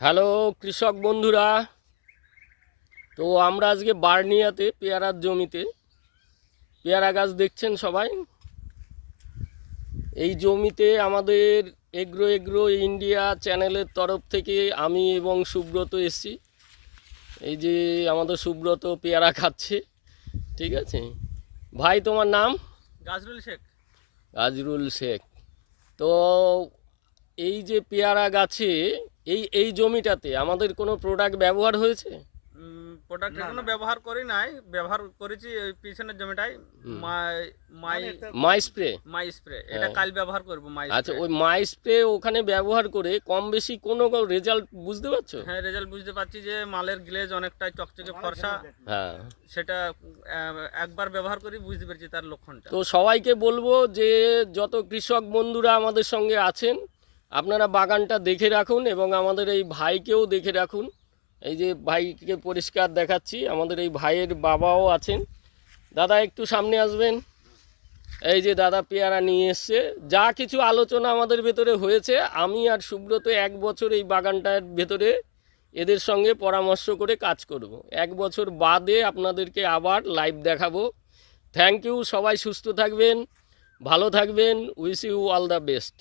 Hello কৃষক বন্ধুরা, তো আমরা আজকে বার্নিয়াতে পেয়ারার জমিতে পেয়ারা গাছ দেখছেন সবাই। এই জমিতে আমাদের এগ্রো এগ্রো ইন্ডিয়া চ্যানেলের তরফ থেকে আমি এবং সুব্রত এসছি। এই যে আমাদের সুব্রত পেয়ারা খাচ্ছে, ঠিক আছে ভাই? তোমার নাম? গাজরুল শেখ। কাজরুল শেখ। তো এই যে পেয়ারা গাছে এই এই জমিটাতে আমাদের কোনো প্রোডাক্ট ব্যবহার হয়েছে? প্রোডাক্ট এখনো ব্যবহার করি নাই, ব্যবহার করেছি ওই পিছনের জমিটায়। মাই মাই মাই স্প্রে। মাই স্প্রে, এটা হ্যাঁ। কাল ব্যবহার করব। মাই আচ্ছা, স্প্রে। ওই মাই স্প্রে ওখানে ব্যবহার করে কম বেশি কোনো রেজাল্ট বুঝতে পারছো? হ্যাঁ, রেজাল্ট বুঝতে পারছি যে মালের গ্লেজ অনেকটাই চকচকে ফর্সা। হ্যাঁ। সেটা একবার ব্যবহার করি, বুঝতে পেরেছি তার লক্ষণটা। তো সবাইকে বলবো যে যত কৃষক বন্ধুরা আমাদের সঙ্গে আছেন, আপনারা বাগানটা দেখে রাখুন এবং আমাদের এই ভাইকেও দেখে রাখুন। এই যে ভাইকে পরিষ্কার দেখাচ্ছি, আমাদের এই ভাইয়ের বাবাও আছেন। দাদা একটু সামনে আসবেন। এই যে দাদা পেয়ারা নিয়ে এসছে। যা কিছু আলোচনা আমাদের ভেতরে হয়েছে, আমি আর সুব্রত 1 বছর এই বাগানটার ভেতরে এদের সঙ্গে পরামর্শ করে কাজ করব। 1 বছর বাদে আপনাদেরকে আবার লাইভ দেখাবো। থ্যাংক ইউ, সবাই সুস্থ থাকবেন, ভালো থাকবেন, wish you all the best.